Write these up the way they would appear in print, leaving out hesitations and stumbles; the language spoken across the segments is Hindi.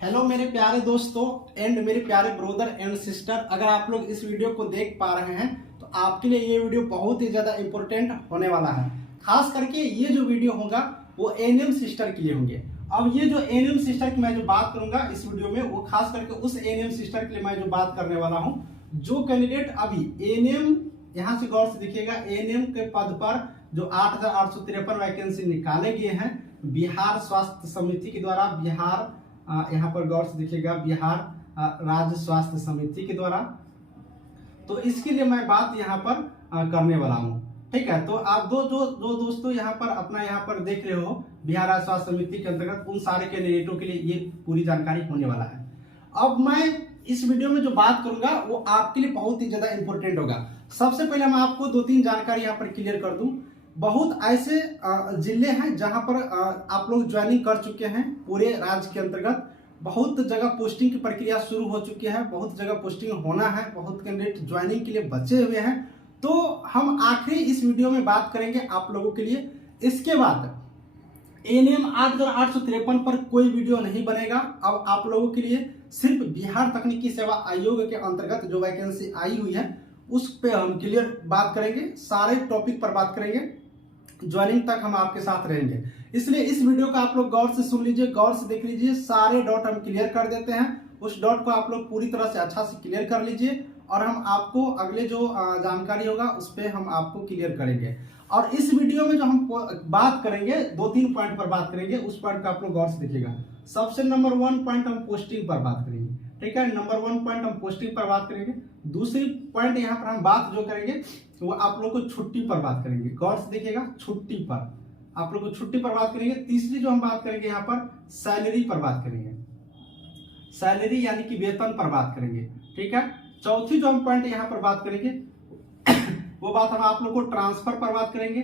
हेलो मेरे प्यारे दोस्तों एंड मेरे प्यारे ब्रदर एंड सिस्टर, अगर आप लोग इस वीडियो को देख पा रहे हैं तो आपके लिए ये वीडियो बहुत ही ज़्यादा इम्पोर्टेंट होने वाला है। खास करके ये जो वीडियो होगा वो एएनएम सिस्टर के लिए होंगे। अब ये जो एएनएम सिस्टर की मैं जो बात करूंगा इस वीडियो में, वो खास करके उस एएनएम सिस्टर के लिए मैं जो बात करने वाला हूँ जो कैंडिडेट अभी एएनएम, यहाँ से गौर से देखिएगा, एएनएम के पद पर जो 8,853 वैकेंसी निकाले गए हैं बिहार स्वास्थ्य समिति के द्वारा, बिहार यहाँ पर गौर से देखिएगा, बिहार राज्य स्वास्थ्य समिति के द्वारा। तो इसके लिए मैं बात यहाँ पर करने वाला हूँ। ठीक है, तो आप दो दोस्तों यहाँ पर अपना यहाँ पर देख रहे हो बिहार राज्य स्वास्थ्य समिति के अंतर्गत उन सारे कैंडिडेटों के लिए ये पूरी जानकारी होने वाला है। अब मैं इस वीडियो में जो बात करूंगा वो आपके लिए बहुत ही ज्यादा इंपॉर्टेंट होगा। सबसे पहले मैं आपको 2-3 जानकारी यहाँ पर क्लियर कर दूं। बहुत ऐसे जिले हैं जहां पर आप लोग ज्वाइनिंग कर चुके हैं पूरे राज्य के अंतर्गत। बहुत जगह पोस्टिंग की प्रक्रिया शुरू हो चुकी है, बहुत जगह पोस्टिंग होना है, बहुत कैंडिडेट ज्वाइनिंग के लिए बचे हुए हैं। तो हम आखिरी इस वीडियो में बात करेंगे आप लोगों के लिए। इसके बाद एएनएम 8,853 पर कोई वीडियो नहीं बनेगा। अब आप लोगों के लिए सिर्फ बिहार तकनीकी सेवा आयोग के अंतर्गत जो वैकेंसी आई हुई है उस पे हम क्लियर बात करेंगे, सारे टॉपिक पर बात करेंगे, ज्वाइनिंग तक हम आपके साथ रहेंगे। इसलिए इस वीडियो को आप लोग गौर से सुन लीजिए, गौर से देख लीजिए, सारे डॉट हम क्लियर कर देते हैं। उस डॉट को आप लोग पूरी तरह से अच्छा से क्लियर कर लीजिए और हम आपको अगले जो जानकारी होगा उस पर हम आपको क्लियर करेंगे। और इस वीडियो में जो हम बात करेंगे 2-3 पॉइंट पर बात करेंगे, उस पॉइंट को आप लोग गौर से देखिएगा। सबसे नंबर 1 पॉइंट हम पोस्टिंग पर बात करेंगे। ठीक है, नंबर 1 पॉइंट हम पोस्टिंग पर बात करेंगे। दूसरी पॉइंट यहाँ पर हम बात जो करेंगे वो आप लोग को छुट्टी पर बात करेंगे। गौर से देखिएगा, छुट्टी पर आप लोग को छुट्टी पर बात करेंगे। तीसरी जो हम बात करेंगे यहाँ पर सैलरी पर बात करेंगे, सैलरी यानी कि वेतन पर बात करेंगे। ठीक है, चौथी जो हम पॉइंट यहाँ पर बात करेंगे वो बात हम आप लोग को ट्रांसफर पर बात करेंगे।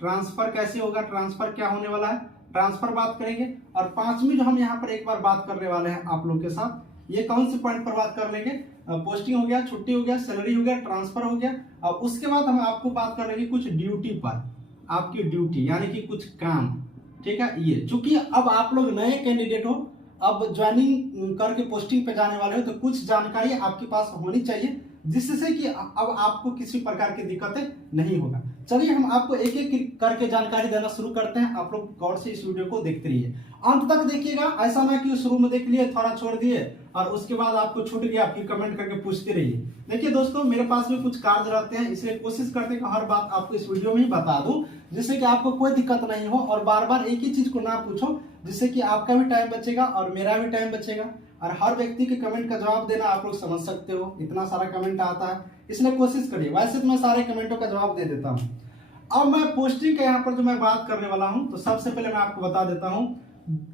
ट्रांसफर कैसे होगा, ट्रांसफर क्या होने वाला है, ट्रांसफर बात करेंगे। और पांचवी जो हम यहाँ पर एक बार बात करने वाले हैं आप लोग के साथ, ये कौन से पॉइंट पर बात कर लेंगे, पोस्टिंग हो गया, छुट्टी हो गया, सैलरी हो गया, ट्रांसफर हो गया। अब उसके बाद हम आपको बात कर लेंगे कुछ ड्यूटी पर, आपकी ड्यूटी यानी कि कुछ काम। ठीक है, ये चूंकि अब आप लोग नए कैंडिडेट हो, अब ज्वाइनिंग करके पोस्टिंग पे जाने वाले हो, तो कुछ जानकारी आपके पास होनी चाहिए जिससे कि अब आपको किसी प्रकार की दिक्कतें नहीं होगा। चलिए हम आपको एक एक करके जानकारी देना शुरू करते हैं। आप लोग गौर से इस वीडियो को देखते रहिए, अंत तक देखिएगा। ऐसा ना कि शुरू में देख लिए थोड़ा छोड़ दिए और उसके बाद आपको छूट गया फिर कमेंट करके पूछते रहिए। देखिए दोस्तों, मेरे पास भी कुछ कार्य रहते हैं, इसलिए कोशिश करते हैं कि हर बात आपको इस वीडियो में ही बता दूं जिससे कि आपको कोई दिक्कत नहीं हो और बार बार एक ही चीज को ना पूछो, जिससे कि आपका भी टाइम बचेगा और मेरा भी टाइम बचेगा। और हर व्यक्ति के कमेंट का जवाब देना आप लोग समझ सकते हो, इतना सारा कमेंट आता है, इसलिए कोशिश करिए। वैसे तो मैं सारे कमेंटों का जवाब दे देता हूँ। अब मैं पोस्टिंग के यहाँ पर जो मैं बात करने वाला हूँ, तो सबसे पहले मैं आपको बता देता हूँ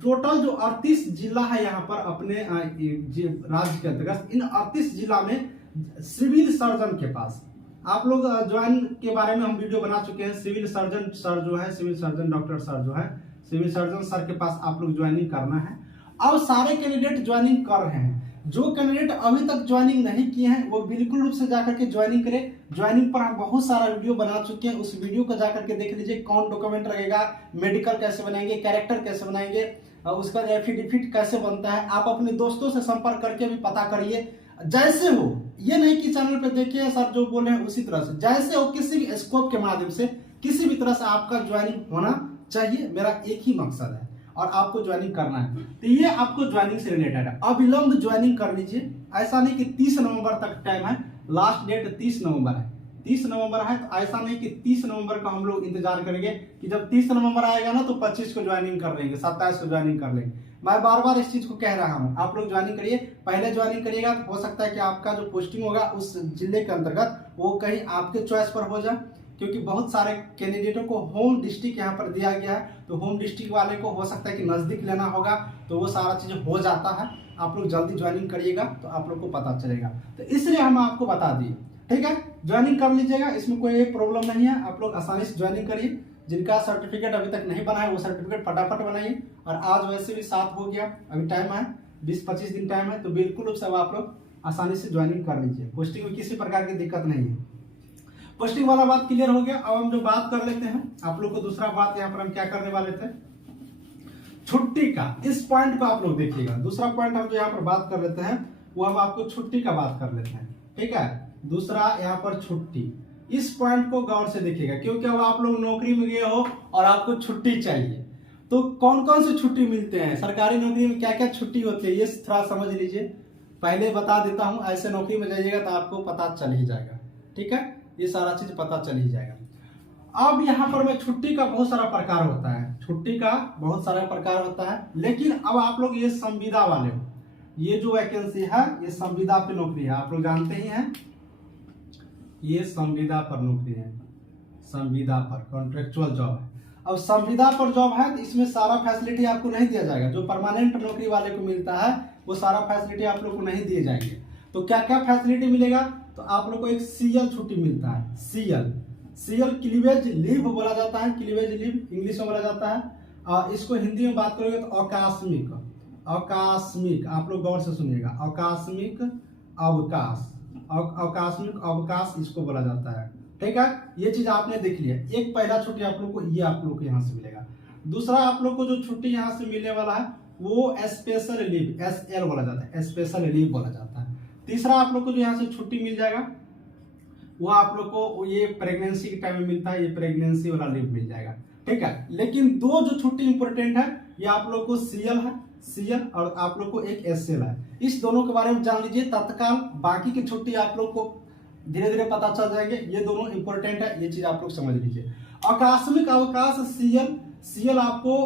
टोटल जो 38 जिला है यहाँ पर अपने राज्य के अंतर्गत, इन 38 जिला में सिविल सर्जन के पास आप लोग ज्वाइन के बारे में हम वीडियो बना चुके हैं। सिविल सर्जन सर जो है, सिविल सर्जन डॉक्टर सर जो है, सिविल सर्जन सर के पास आप लोग ज्वाइनिंग करना है। अब सारे कैंडिडेट ज्वाइनिंग कर रहे हैं। जो कैंडिडेट अभी तक ज्वाइनिंग नहीं किए हैं वो बिल्कुल रूप से जाकर के ज्वाइनिंग करें। ज्वाइनिंग पर हम बहुत सारा वीडियो बना चुके हैं, उस वीडियो को जाकर के देख लीजिए। कौन डॉक्यूमेंट लगेगा, मेडिकल कैसे बनाएंगे, कैरेक्टर कैसे बनाएंगे, उसका एफिडेविट कैसे बनता है, आप अपने दोस्तों से संपर्क करके भी पता करिए। जैसे हो, ये नहीं कि चैनल पे देखिए सर जो बोले हैं उसी तरह से, जैसे हो किसी भी स्कोप के माध्यम से किसी भी तरह से आपका ज्वाइनिंग होना चाहिए। मेरा एक ही मकसद है और आपको ज्वाइनिंग करना है। तो ये आपको ज्वाइनिंग से रिलेटेड है। अविलंब ज्वाइनिंग कर लीजिए। ऐसा नहीं कि 30 नवंबर तक टाइम है, लास्ट डेट 30 नवंबर है। 30 नवंबर है तो ऐसा नहीं कि 30 नवंबर का हम लोग इंतजार करेंगे कि जब 30 नवंबर आएगा ना तो 25 को ज्वाइनिंग कर लेंगे, 27 को ज्वाइनिंग कर लेंगे। मैं बार बार इस चीज को कह रहा हूँ, आप लोग ज्वाइनिंग करिए। पहले ज्वाइनिंग करिएगा तो हो सकता है कि आपका जो पोस्टिंग होगा उस जिले के अंतर्गत वो कहीं आपके चॉइस पर हो जाए, क्योंकि बहुत सारे कैंडिडेटों को होम डिस्ट्रिक्ट यहाँ पर दिया गया है। तो होम डिस्ट्रिक्ट वाले को हो सकता है कि नजदीक लेना होगा, तो वो सारा चीज हो जाता है। आप लोग जल्दी ज्वाइनिंग करिएगा तो आप लोग को पता चलेगा, तो इसलिए हम आपको बता दिए। ठीक है, ज्वाइनिंग कर लीजिएगा, इसमें कोई प्रॉब्लम नहीं है। आप लोग आसानी से ज्वाइनिंग करिए। जिनका सर्टिफिकेट अभी तक नहीं बना है वो सर्टिफिकेट फटाफट बनाइए। और आज वैसे भी 7 हो गया, अभी टाइम है 20-25 दिन टाइम है, तो बिल्कुल सब आप लोग आसानी से ज्वाइनिंग कर लीजिए। पोस्टिंग में किसी प्रकार की दिक्कत नहीं है। पोस्टिंग वाला बात क्लियर हो गया। अब हम जो बात कर लेते हैं, आप लोग को दूसरा बात यहाँ पर हम क्या करने वाले थे, छुट्टी का, इस पॉइंट को आप लोग देखिएगा। दूसरा पॉइंट हम जो यहाँ पर बात कर लेते हैं वो हम आपको छुट्टी का बात कर लेते हैं, ठीक है। दूसरा यहाँ पर छुट्टी, इस पॉइंट को गौर से देखिएगा, क्योंकि अब आप लोग नौकरी में गए हो और आपको छुट्टी चाहिए, तो कौन कौन से छुट्टी मिलते हैं, सरकारी नौकरी में क्या क्या छुट्टी होती है, ये थोड़ा समझ लीजिए। पहले बता देता हूं, ऐसे नौकरी में जाइएगा तो आपको पता चल ही जाएगा, ठीक है, ये सारा चीज पता चल ही जाएगा। अब यहाँ पर मैं छुट्टी का बहुत सारा प्रकार होता है, छुट्टी का बहुत सारा प्रकार होता है, लेकिन अब आप लोग ये संविदा वाले हो, ये जो वैकेंसी है ये संविदा पे नौकरी है, आप लोग जानते ही हैं, ये संविदा पर नौकरी है, संविदा पर कॉन्ट्रेक्चुअल जॉब है। अब संविदा पर जॉब है तो इसमें सारा फैसिलिटी आपको नहीं दिया जाएगा, जो परमानेंट नौकरी वाले को मिलता है वो सारा फैसिलिटी आप लोग को नहीं दिए जाएंगे। तो क्या क्या फैसिलिटी मिलेगा, तो आप लोग को एक सीएल छुट्टी मिलता है, सीएल क्लीवेज लीव बोला जाता है, क्लीवेज लीव इंग्लिश में बोला जाता है, और इसको हिंदी में बात करोगे तो आकस्मिक, आकस्मिक, आप लोग गौर से सुनिएगा, आकस्मिक अवकाश, आकस्मिक अवकाश इसको बोला जाता है, ठीक है। ये चीज आपने देख लिया, एक पहला छुट्टी आप लोग को ये आप लोग को यहाँ से मिलेगा। दूसरा आप लोग को जो छुट्टी यहाँ से मिलने वाला है वो स्पेशल लीव, एसएल बोला जाता है, स्पेशल लीव बोला जाता है। तीसरा आप लोग को जो यहाँ से छुट्टी मिल जाएगा वो आप लोग को ये प्रेगनेंसी के टाइम में मिलता है, ये प्रेगनेंसी वाला लीव मिल जाएगा, ठीक है। लेकिन दो जो छुट्टी इंपॉर्टेंट है, ये आप लोग को सीएल है, सीएल, और आप लोग को एक एसएल है। इस दोनों के बारे में जान लीजिए तत्काल, बाकी की छुट्टी आप लोग को धीरे धीरे पता चल जाएंगे, ये दोनों इंपॉर्टेंट है, ये चीज आप लोग समझ लीजिए। आकस्मिक अवकाश सीएल आपको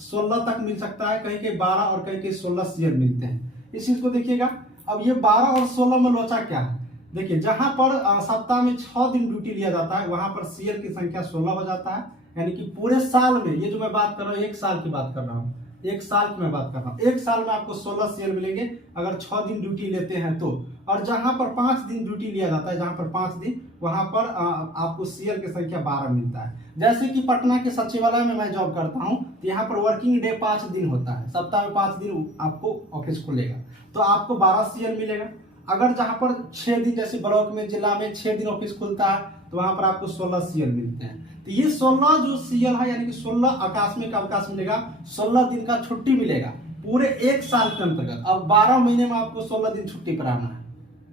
16 तक मिल सकता है, कहीं के 12 और कहीं के 16 सीएल मिलते हैं, इस चीज को देखिएगा। अब ये 12 और 16 में लोचा क्या है, देखिए जहां पर सप्ताह में 6 दिन ड्यूटी लिया जाता है वहां पर सीएल की संख्या 16 हो जाता है, यानी कि पूरे साल में, ये जो मैं बात कर रहा हूँ एक साल की बात कर रहा हूँ, एक साल की मैं बात कर रहा हूँ, एक साल में आपको 16 सीएल मिलेंगे अगर 6 दिन ड्यूटी लेते हैं तो। और जहां पर 5 दिन ड्यूटी लिया जाता है, जहां पर 5 दिन, वहां पर आपको सीएल की संख्या 12 मिलता है। जैसे कि पटना के सचिवालय में मैं जॉब करता हूं, तो यहाँ पर वर्किंग डे 5 दिन होता है, सप्ताह में 5 दिन आपको ऑफिस खुलेगा, तो आपको 12 सीएल मिलेगा। अगर जहां पर 6 दिन, जैसे ब्लॉक में, जिला में 6 दिन ऑफिस खुलता है, तो वहां पर आपको 16 सीएल मिलते हैं। तो ये 16 जो सीएल है, यानी कि 16 आकस्मिक अवकाश मिलेगा, 16 दिन का छुट्टी मिलेगा पूरे एक साल के अंतर्गत। अब 12 महीने में आपको 16 दिन छुट्टी पर आना है,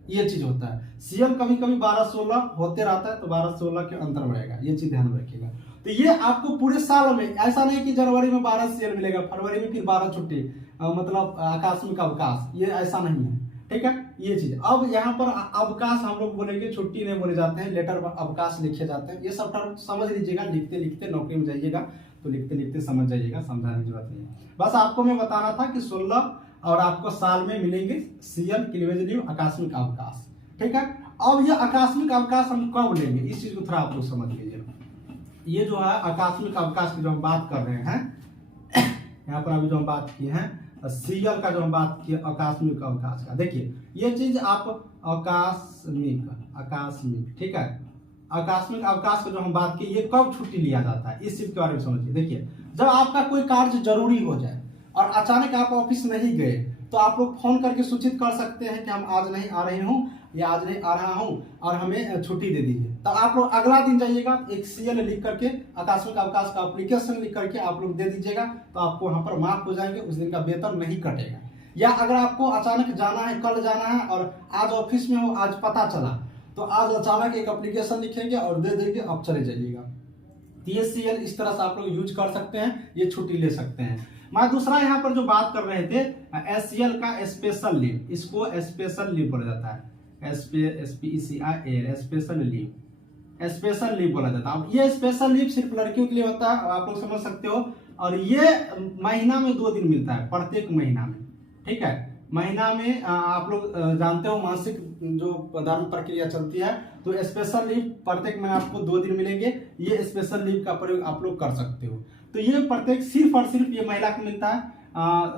ये चीज होता है। सीएल कभी कभी 12-16 होते रहता है, तो 12-16 के अंतर में रहेगा, ये चीज ध्यान में रखिएगा। तो ये आपको पूरे साल में, ऐसा नहीं कि जनवरी में 12 सीएल मिलेगा, फरवरी में फिर 12 छुट्टी, मतलब आकस्मिक अवकाश, ये ऐसा नहीं है, ठीक है, ये चीज। अब यहाँ पर अवकाश हम लोग बोलेंगे, छुट्टी नहीं बोले जाते हैं, लेटर अवकाश लिखे जाते हैं, ये सब टर्म समझ लीजिएगा, लिखते लिखते नौकरी में जाइएगा तो लिखते लिखते समझ जाइएगा, समझाने की जरूरत नहीं है। बस आपको मैं बताना था कि 16 और आपको साल में मिलेंगे सीएल क्लीवेज लीव आकस्मिक अवकाश, ठीक है। अब ये आकस्मिक अवकाश हम कब लेंगे, इस चीज को थोड़ा आप लोग समझ लीजिए। ये जो है आकस्मिक अवकाश की जो हम बात कर रहे हैं, यहाँ पर अभी जो हम बात किए हैं सीएल का, जो हम बात किए आकस्मिक अवकाश का, देखिए ये चीज आप आकस्मिक, ठीक है, आकस्मिक अवकाश का जो हम बात की, ये कब छुट्टी लिया जाता है, इस चीज के बारे में समझिए। देखिए जब आपका कोई कार्य जरूरी हो जाए और अचानक आप ऑफिस नहीं गए, तो आप लोग फोन करके सूचित कर सकते हैं कि हम आज नहीं आ रहे हूँ या आज नहीं आ रहा हूँ और हमें छुट्टी दे दीजिए। तो आप लोग अगला दिन जाइएगा, एक सीएल लिख करके, आकस्मिक अवकाश का एप्लीकेशन लिख करके आप लोग दे दीजिएगा, तो आपको वहां पर माफ हो जाएंगे, उस दिन का वेतन नहीं कटेगा। या अगर आपको अचानक जाना है, कल जाना है और आज ऑफिस में हो, आज पता चला, तो आज अचानक एक एप्लीकेशन लिखेंगे और दे देंगे, आप चले जाइएगा। ये सीएल इस तरह से आप लोग यूज कर सकते हैं, ये छुट्टी ले सकते हैं। मैं दूसरा यहाँ पर जो बात कर रहे थे एससीएल का स्पेशल लीव, इसको स्पेशल लीव बोला जाता है, स्पेशल लीव बोला जाता है। अब ये स्पेशल लीव सिर्फ लड़कियों के लिए होता है, आप लोग समझ सकते हो, और ये महीना में 2 दिन मिलता है, प्रत्येक महीना में, ठीक है। महीना में आप लोग जानते हो मासिक जो प्रदान प्रक्रिया चलती है, तो स्पेशल लीव प्रत्येक महीने आपको 2 दिन मिलेंगे, ये स्पेशल लीव का प्रयोग आप लोग कर सकते हो। तो ये प्रत्येक सिर्फ और सिर्फ ये महिला को मिलता है,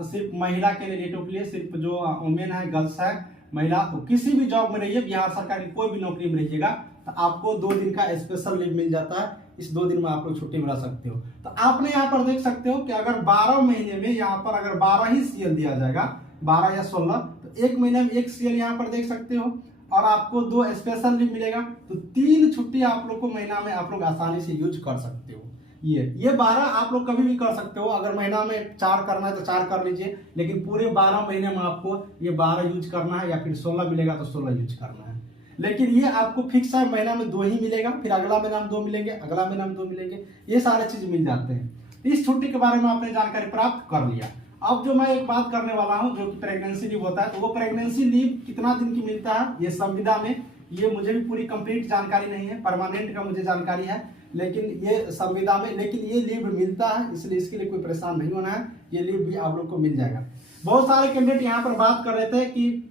सिर्फ महिला के रिलेटिव के लिए, सिर्फ जो वुमेन है, गर्ल्स है, महिला, किसी भी जॉब में रहिए, बिहार सरकार की कोई भी नौकरी में रहिएगा, तो आपको 2 दिन का स्पेशल लीव मिल जाता है। इस 2 दिन में आप लोग छुट्टी में रह सकते हो। तो आपने यहाँ पर देख सकते हो कि अगर 12 महीने में यहाँ पर अगर 12 ही सीएल दिया जाएगा, 12 या 16, तो एक महीने में 1 सीएल यहाँ पर देख सकते हो, और आपको 2 स्पेशल लीव मिलेगा, तो 3 छुट्टी आप लोग को महीना में आप लोग आसानी से यूज कर सकते हो। ये 12 आप लोग कभी भी कर सकते हो। अगर महीना में 4 करना है तो 4 कर लीजिए, लेकिन पूरे 12 महीने में आपको ये 12 यूज करना है, या फिर 16 मिलेगा तो 16 यूज करना है। लेकिन ये आपको फिक्स है, महीना में 2 ही मिलेगा, फिर अगला महीना में 2 मिलेंगे, अगला महीना में 2 मिलेंगे, ये सारे चीज मिल जाते हैं। इस छुट्टी के बारे में आपने जानकारी प्राप्त कर लिया। अब जो मैं एक बात करने वाला हूं, जो कि प्रेगनेंसी लीव होता है, तो वो प्रेगनेंसी लीव कितना दिन की मिलता है ये संविदा में, ये मुझे भी पूरी कंप्लीट जानकारी नहीं है, परमानेंट का मुझे जानकारी है, लेकिन ये संविदा में, लेकिन ये लीव मिलता है, इसलिए इसके लिए कोई परेशान नहीं होना है, ये लीव भी आप लोग को मिल जाएगा। बहुत सारे कैंडिडेट यहाँ पर बात कर रहे थे कि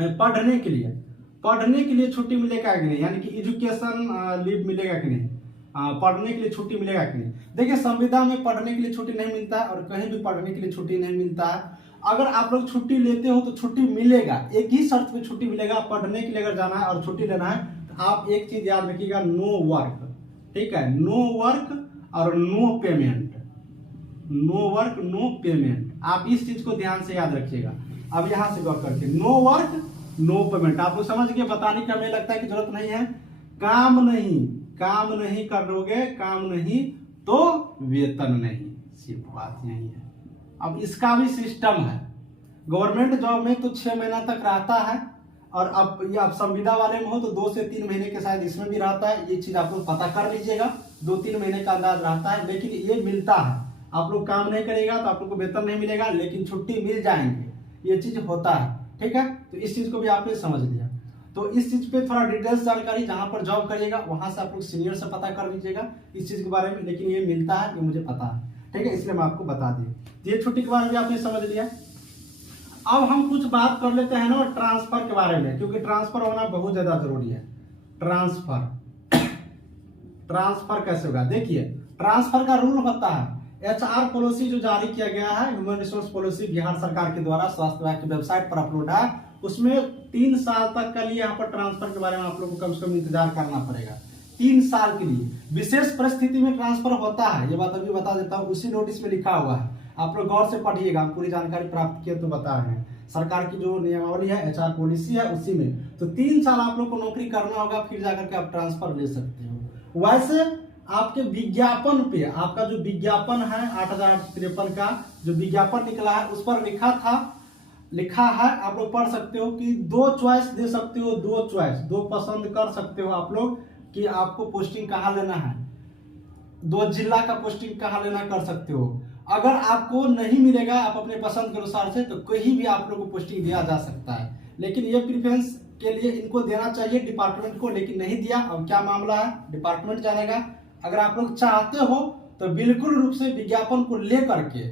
पढ़ने के लिए छुट्टी मिलेगा कि नहीं, यानी कि एजुकेशन लीव मिलेगा कि नहीं, पढ़ने के लिए छुट्टी मिलेगा कि नहीं। देखिए संविदा में पढ़ने के लिए छुट्टी नहीं मिलता है, और कहीं भी पढ़ने के लिए छुट्टी नहीं मिलता है। अगर आप लोग छुट्टी लेते हो तो छुट्टी मिलेगा, एक ही शर्त पे छुट्टी मिलेगा, पढ़ने के लिए अगर जाना है और छुट्टी लेना है तो आप एक चीज याद रखिएगा, नो वर्क, ठीक है, नो वर्क और no payment, no work no payment, आप इस चीज को ध्यान से याद रखिएगा। अब यहां से गौर करके, नो वर्क नो पेमेंट, आप लोग समझ गए, बताने का हमें लगता है कि जरूरत नहीं है। काम नहीं करोगे, काम नहीं तो वेतन नहीं, सिर्फ बात यही है। अब इसका भी सिस्टम है, गवर्नमेंट जॉब में तो 6 महीना तक रहता है, और अब ये आप संविदा वाले में हो तो 2 से 3 महीने के शायद इसमें भी रहता है, ये चीज आप लोग पता कर लीजिएगा, 2-3 महीने का अंदाज रहता है, लेकिन ये मिलता है। आप लोग काम नहीं करेगा तो आप लोग को वेतन नहीं मिलेगा, लेकिन छुट्टी मिल जाएंगे, ये चीज होता है, ठीक है। तो इस चीज को भी आपने समझ लिया। तो इस चीज पे थोड़ा डिटेल्स जानकारी, जहां पर जॉब करिएगा वहां से आप लोग सीनियर से पता कर लीजिएगा इस चीज के बारे में, लेकिन ये मिलता है, ये मुझे पता है, ठीक है, इसलिए मैं आपको बता दी। ये छुट्टी के बारे में आपने समझ लिया। अब हम कुछ बात कर लेते हैं ना ट्रांसफर के बारे में, क्योंकि ट्रांसफर होना बहुत ज्यादा जरूरी है। ट्रांसफर कैसे होगा, देखिए ट्रांसफर का रूल होता है, HR पॉलिसी जो जारी किया गया है, ह्यूमन रिसोर्स पॉलिसी बिहार सरकार के द्वारा स्वास्थ्य विभाग की वेबसाइट पर अपलोड है, उसमें 3 साल तक के लिए यहाँ पर ट्रांसफर के बारे में आप लोग को कम से कम इंतजार करना पड़ेगा, 3 साल के लिए। विशेष परिस्थिति में ट्रांसफर होता है, ये बात अभी बता देता हूँ, उसी नोटिस में लिखा हुआ है, आप लोग गौर से पढ़िएगा, पूरी जानकारी प्राप्त किए तो बता रहे हैं। सरकार की जो नियमावली है, HR पॉलिसी है, उसी में तो 3 साल आप लोग को नौकरी करना होगा, फिर जाकर के आप ट्रांसफर ले सकते हो। वैसे आपके विज्ञापन पे, आपका जो विज्ञापन है 8053 का जो विज्ञापन निकला है, उस पर लिखा है, आप लोग पढ़ सकते हो कि 2 चॉइस दे सकते हो, 2 चॉइस, 2 पसंद कर सकते हो आप लोग कि आपको पोस्टिंग कहाँ लेना है, 2 जिला का पोस्टिंग कहाँ लेना कर सकते हो। अगर आपको नहीं मिलेगा, आप अपने पसंद के अनुसार से, तो कहीं भी आप लोग को पोस्टिंग दिया जा सकता है, लेकिन ये प्रेफरेंस के लिए इनको देना चाहिए डिपार्टमेंट को, लेकिन नहीं दिया। अब क्या मामला है, डिपार्टमेंट जानेगा। अगर आप लोग चाहते हो तो बिल्कुल रूप से विज्ञापन को लेकर के,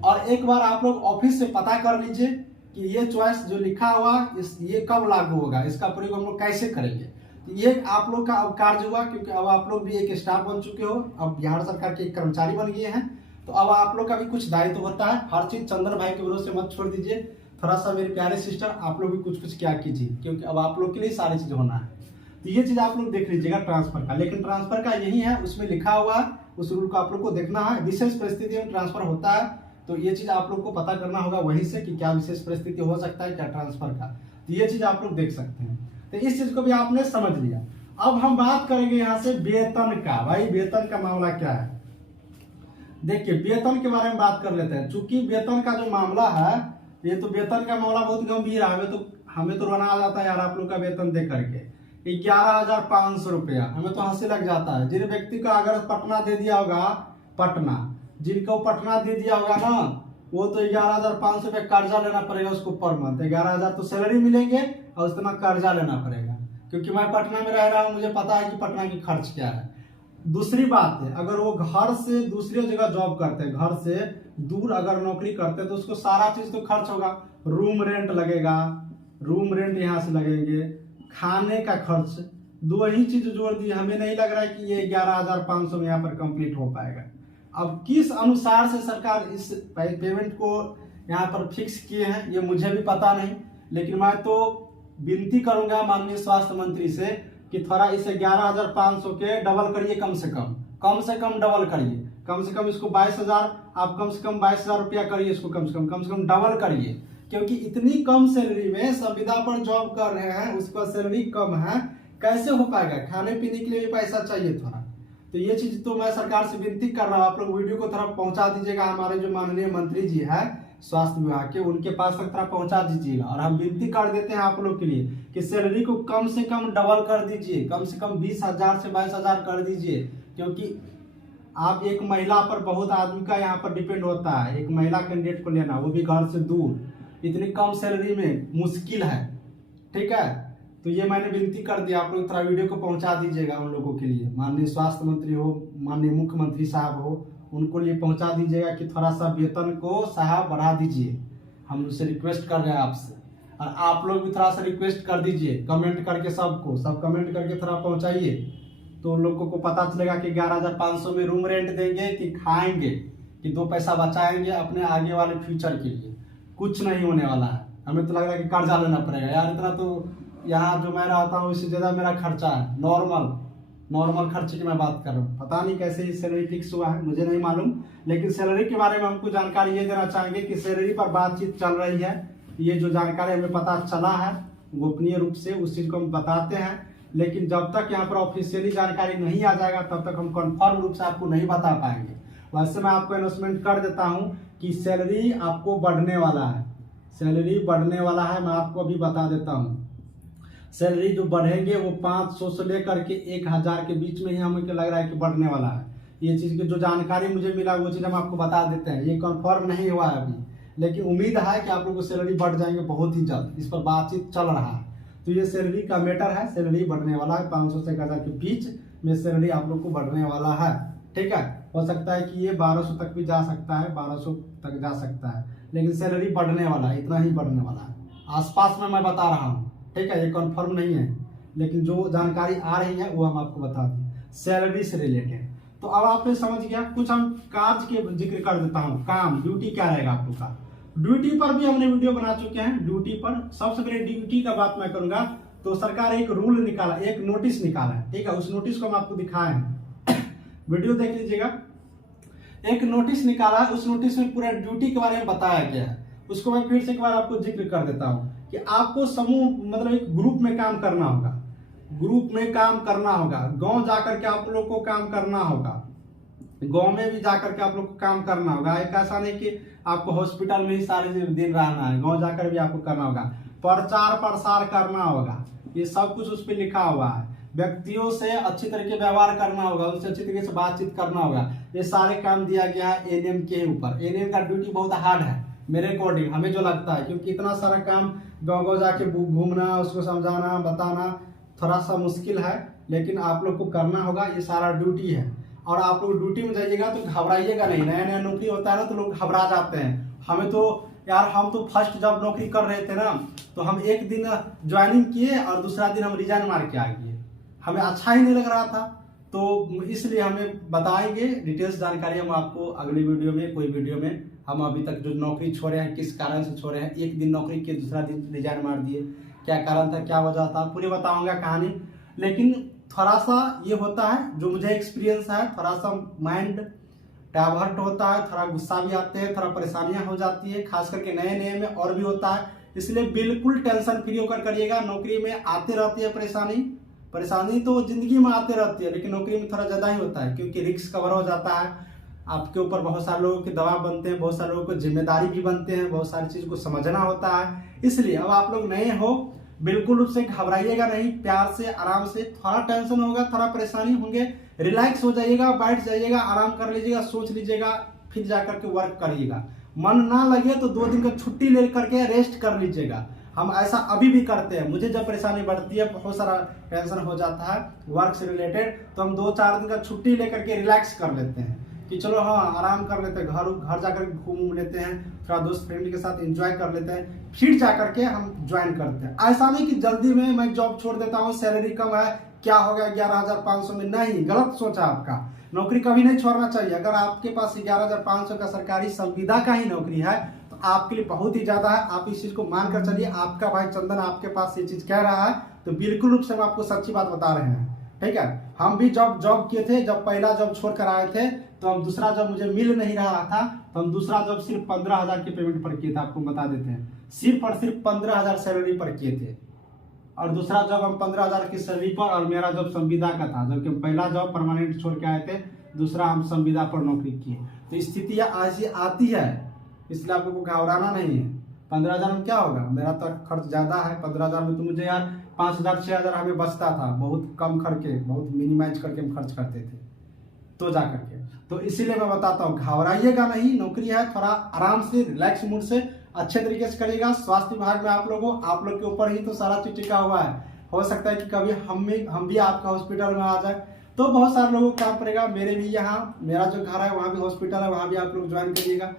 और एक बार आप लोग ऑफिस से पता कर लीजिए कि ये चॉइस जो लिखा हुआ ये कब लागू होगा, इसका प्रयोग हम लोग कैसे करेंगे। तो ये आप लोग का अब कार्य हुआ, क्योंकि अब आप लोग भी एक स्टाफ बन चुके हो, अब बिहार सरकार के एक कर्मचारी बन गए हैं, तो अब आप लोग का भी कुछ दायित्व होता है। हर चीज चंदन भाई के भरोसे मत छोड़ दीजिए, थोड़ा सा मेरे प्यारे सिस्टर आप लोग भी कुछ क्या कीजिए, क्योंकि अब आप लोग के लिए सारी चीज होना है। तो ये चीज आप लोग देख लीजिएगा ट्रांसफर का, लेकिन ट्रांसफर का यही है, उसमें लिखा हुआ है, उस रूल को आप लोग को देखना है। विशेष परिस्थिति में ट्रांसफर होता है, तो ये चीज आप लोग को पता करना होगा वहीं से कि क्या विशेष परिस्थिति हो सकता है, क्या ट्रांसफर का, तो ये चीज आप लोग देख सकते हैं। तो इस चीज को भी आपने समझ लिया। अब हम बात करेंगे यहाँ से वेतन का। भाई वेतन का मामला क्या है, देखिए वेतन के बारे में बात कर लेते हैं। चूंकि वेतन का जो मामला है, ये तो वेतन का मामला बहुत गंभीर है, हमें तो रोना आ जाता है यार आप लोग का वेतन देख करके 11,500 रुपया, हमें तो हंसी लग जाता है। जिन व्यक्ति का अगर पटना दे दिया होगा, जिनको पटना दे दिया होगा ना, वो तो 11,500 रुपया कर्जा लेना पड़ेगा उसको पर मंथ। 11,000 तो सैलरी मिलेंगे और उतना कर्जा लेना पड़ेगा, क्योंकि मैं पटना में रह रहा हूँ, मुझे पता है कि पटना की खर्च क्या है। दूसरी बात है, अगर वो घर से दूसरी जगह जॉब करते हैं, घर से दूर अगर नौकरी करते हैं, तो उसको सारा चीज तो खर्च होगा, रूम रेंट लगेगा, रूम रेंट यहाँ से लगेंगे, खाने का खर्च, 2 ही चीज जोड़ दी। हमें नहीं लग रहा है कि ये 11,500 में यहाँ पर कंप्लीट हो पाएगा। अब किस अनुसार से सरकार इस पेमेंट को यहाँ पर फिक्स किए हैं ये मुझे भी पता नहीं, लेकिन मैं तो विनती करूंगा माननीय स्वास्थ्य मंत्री से कि थोड़ा इसे 11,500 के डबल करिए, कम से कम डबल करिए, कम से कम इसको 22,000, आप कम से कम 22,000 रुपया करिए, इसको कम से कम डबल करिए, क्योंकि इतनी कम सैलरी में संविदा पर जॉब कर रहे हैं, उसका सैलरी कम है, कैसे हो पाएगा। खाने पीने के लिए भी पैसा चाहिए थोड़ा, तो ये चीज तो मैं सरकार से विनती कर रहा हूँ, आप लोग वीडियो को थोड़ा पहुंचा दीजिएगा। हमारे जो माननीय मंत्री जी है स्वास्थ्य विभाग के, उनके पास तक थोड़ा पहुंचा दीजिएगा। और हम विनती कर देते हैं आप लोग के लिए कि सैलरी को कम से कम डबल कर दीजिए, कम से कम 20,000 से 22,000 कर दीजिए। क्योंकि आप एक महिला पर बहुत आदमी का यहाँ पर डिपेंड होता है, एक महिला कैंडिडेट को लेना, वो भी घर से दूर, इतनी कम सैलरी में मुश्किल है। ठीक है, तो ये मैंने विनती कर दिया, आप लोग थोड़ा वीडियो को पहुंचा दीजिएगा उन लोगों के लिए। माननीय स्वास्थ्य मंत्री हो, माननीय मुख्यमंत्री साहब हो, उनको लिए पहुंचा दीजिएगा कि थोड़ा सा वेतन को साहब बढ़ा दीजिए। हम उससे रिक्वेस्ट कर रहे हैं आपसे, और आप लोग भी थोड़ा सा रिक्वेस्ट कर दीजिए कमेंट करके, सबको सब कमेंट करके थोड़ा पहुंचाइए, तो लोगों को पता चलेगा कि 11,500 में रूम रेंट देंगे कि खाएंगे, कि 2 पैसा बचाएंगे अपने आगे वाले फ्यूचर के लिए। कुछ नहीं होने वाला है। हमें तो लग रहा है कि कर्जा लेना पड़ेगा यार, इतना तो यहाँ जो मैं रहता हूँ इससे ज़्यादा मेरा खर्चा है। नॉर्मल खर्चे की मैं बात कर रहा हूँ। पता नहीं कैसे ये सैलरी फिक्स हुआ है, मुझे नहीं मालूम। लेकिन सैलरी के बारे में हमको जानकारी ये देना चाहेंगे कि सैलरी पर बातचीत चल रही है। ये जो जानकारी हमें पता चला है गोपनीय रूप से, उस चीज़ को हम बताते हैं। लेकिन जब तक यहाँ पर ऑफिशियली जानकारी नहीं आ जाएगा तब तक हम कन्फर्म रूप से आपको नहीं बता पाएंगे। वैसे मैं आपको अनाउंसमेंट कर देता हूँ कि सैलरी आपको बढ़ने वाला है, सैलरी बढ़ने वाला है। मैं आपको अभी बता देता हूँ, सैलरी जो बढ़ेंगे वो 500 से लेकर के 1,000 के बीच में ही हमें लग रहा है कि बढ़ने वाला है। ये चीज़ की जो जानकारी मुझे मिला वो चीज़ हम आपको बता देते हैं। ये कंफर्म नहीं हुआ है अभी, लेकिन उम्मीद है कि आप लोगों को सैलरी बढ़ जाएंगे बहुत ही जल्द। इस पर बातचीत चल रहा है, तो ये सैलरी का मैटर है। सैलरी बढ़ने वाला है, 500 से 1,000 के बीच में सैलरी आप लोग को बढ़ने वाला है। ठीक है, हो सकता है कि ये 1200 तक भी जा सकता है, 1200 तक जा सकता है, लेकिन सैलरी बढ़ने वाला है, इतना ही बढ़ने वाला है। आसपास में मैं बता रहा हूँ, ठीक है, ये कंफर्म नहीं है, लेकिन जो जानकारी आ रही है वो हम आपको बता दें सैलरी से रिलेटेड। तो अब आपने समझ गया। कुछ हम कार्य के जिक्र कर देता हूँ, काम ड्यूटी क्या रहेगा आप लोग का। ड्यूटी पर भी हमने वीडियो बना चुके हैं। ड्यूटी पर सबसे पहले ड्यूटी का बात मैं करूंगा, तो सरकार एक रूल निकाला, एक नोटिस निकाला है। ठीक है, उस नोटिस को हम आपको दिखाए हैं, वीडियो देख लीजिएगा। एक नोटिस निकाला है, उस नोटिस में पूरा ड्यूटी के बारे में बताया गया है। उसको मैं फिर से एक बार आपको जिक्र कर देता हूँ कि आपको समूह मतलब एक ग्रुप में काम करना होगा, ग्रुप में काम करना होगा। गांव जाकर के आप लोग को काम करना होगा, गांव में भी जाकर के आप लोग को काम करना होगा। एक ऐसा नहीं कि आपको हॉस्पिटल में ही सारे दिन रहना है, गांव जाकर भी आपको करना होगा। प्रचार प्रसार करना होगा, ये सब कुछ उस पर लिखा हुआ है। व्यक्तियों से अच्छी तरीके व्यवहार करना होगा, उनसे अच्छी तरीके से बातचीत करना होगा। ये सारे काम दिया गया है एनएम के ऊपर। एनएम का ड्यूटी बहुत हार्ड है मेरे अकॉर्डिंग, हमें जो लगता है, क्योंकि इतना सारा काम गाँव गाँव जाके घूमना, उसको समझाना बताना थोड़ा सा मुश्किल है, लेकिन आप लोग को करना होगा। ये सारा ड्यूटी है। और आप लोग ड्यूटी में जाइएगा तो घबराइएगा नहीं। नया नया नौकरी होता है ना, तो लोग घबरा जाते हैं। हमें तो यार, हम तो फर्स्ट जब नौकरी कर रहे थे ना, तो हम एक दिन ज्वाइनिंग किए और दूसरा दिन हम रिजाइन मार के आ गए। हमें अच्छा ही नहीं लग रहा था, तो इसलिए हमें बताएंगे डिटेल्स जानकारी हम आपको अगली वीडियो में, कोई वीडियो में। हम अभी तक जो नौकरी छोड़े हैं, किस कारण से छोड़े हैं, एक दिन नौकरी किए दूसरा दिन रिजाइन मार दिए, क्या कारण था, क्या वजह था, पूरी बताऊंगा कहानी। लेकिन थोड़ा सा ये होता है, जो मुझे एक्सपीरियंस है, थोड़ा सा माइंड डाइवर्ट होता है, थोड़ा गुस्सा भी आते हैं, थोड़ा परेशानियां हो जाती है, खास करके नए नए में और भी होता है। इसलिए बिल्कुल टेंशन फ्री होकर करिएगा। नौकरी में आते रहती है परेशानी तो जिंदगी में आते रहती है, लेकिन नौकरी में थोड़ा ज्यादा ही होता है, क्योंकि रिस्क कवर हो जाता है। आपके ऊपर बहुत सारे लोगों के दबाव बनते हैं, बहुत सारे लोगों को जिम्मेदारी भी बनते हैं, बहुत सारी चीज को समझना होता है। इसलिए अब आप लोग नए हो, बिल्कुल रूप से घबराइएगा नहीं, प्यार से आराम से। थोड़ा टेंशन होगा, थोड़ा परेशानी होंगे, रिलैक्स हो जाइएगा, बैठ जाइएगा, आराम कर लीजिएगा, सोच लीजिएगा, फिर जाकर के वर्क करिएगा। मन ना लगे तो 2 दिन का छुट्टी ले करके रेस्ट कर लीजिएगा। हम ऐसा अभी भी करते हैं। मुझे जब परेशानी बढ़ती है, बहुत सारा टेंशन हो जाता है वर्क से रिलेटेड, तो हम 2-4 दिन का छुट्टी लेकर के रिलैक्स कर लेते हैं कि चलो हाँ आराम कर लेते हैं, घर जाकर घूम लेते हैं, थोड़ा दोस्त फ्रेंड के साथ एंजॉय कर लेते हैं, फिर जाकर के हम ज्वाइन करते हैं। ऐसा नहीं कि जल्दी में मैं जॉब छोड़ देता हूँ, सैलरी कम है, क्या हो गया 11,500 में, नहीं, गलत सोचा आपका। नौकरी कभी नहीं छोड़ना चाहिए। अगर आपके पास 11,500 का सरकारी संविदा का ही नौकरी है तो आपके लिए बहुत ही ज्यादा है। आप इस चीज को मान कर चलिए। आपका भाई चंदन आपके पास ये चीज कह रहा है तो बिल्कुल रूप से हम आपको सच्ची बात बता रहे हैं। ठीक है, हम भी जॉब किए थे, जब पहला जॉब छोड़ कर आए थे तो हम दूसरा जॉब मुझे मिल नहीं रहा था, तो हम दूसरा जॉब सिर्फ 15,000 के पेमेंट पर किए थे। आपको बता देते हैं, सिर्फ और सिर्फ 15,000 सैलरी पर किए थे। और दूसरा जॉब हम 15,000 की स्लीपर, और मेरा जॉब संविदा का था, जबकि पहला जॉब परमानेंट छोड़ के आए थे, दूसरा हम संविदा पर नौकरी किए। तो स्थितियाँ ऐसी आती है, इसलिए आप लोगों को घबराना नहीं है। 15,000 में क्या होगा, मेरा तो खर्च ज़्यादा है। 15,000 में तो मुझे यार 5,000 6,000 हमें बचता था, बहुत कम करके, बहुत मिनिमाइज करके हम खर्च करते थे तो जा करके। तो इसीलिए मैं बताता हूँ, घबराइएगा नहीं, नौकरी है, थोड़ा आराम से रिलैक्स मूड से अच्छे तरीके से करिएगा। स्वास्थ्य विभाग में आप लोग के ऊपर ही तो सारा चीज टिका हुआ है। हो सकता है कि कभी हम भी आपका हॉस्पिटल में आ जाए, तो बहुत सारे लोगों को काम पड़ेगा। मेरे भी यहाँ, मेरा जो घर है वहाँ भी हॉस्पिटल है, वहाँ भी आप लोग ज्वाइन करिएगा।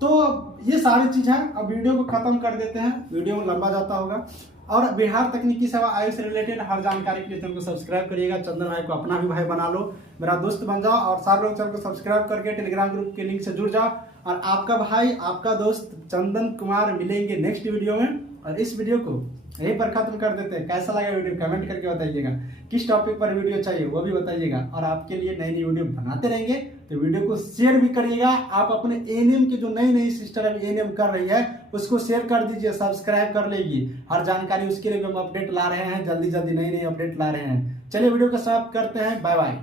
तो ये सारी चीज है। अब वीडियो को खत्म कर देते हैं, वीडियो में लंबा जाता होगा। और बिहार तकनीकी सेवा आयोग से रिलेटेड हर जानकारी के लिए चैनल को सब्सक्राइब करिएगा। चंदन भाई को अपना भी भाई बना लो, मेरा दोस्त बन जाओ, और सारे लोग चैनल को सब्सक्राइब करके टेलीग्राम ग्रुप के लिंक से जुड़ जाओ। और आपका भाई, आपका दोस्त चंदन कुमार मिलेंगे नेक्स्ट वीडियो में। और इस वीडियो को यहीं पर खत्म कर देते हैं। कैसा लगा वीडियो कमेंट करके बताइएगा, किस टॉपिक पर वीडियो चाहिए वो भी बताइएगा। और आपके लिए नई नई वीडियो बनाते रहेंगे, तो वीडियो को शेयर भी करिएगा। आप अपने एएनएम के जो नई नई सिस्टर अभी एएनएम कर रही है उसको शेयर कर दीजिए, सब्सक्राइब कर लेगी। हर जानकारी उसके लिए भी हम अपडेट ला रहे हैं, जल्दी जल्दी नई नई अपडेट ला रहे हैं। चलिए वीडियो को समाप्त करते हैं, बाय बाय।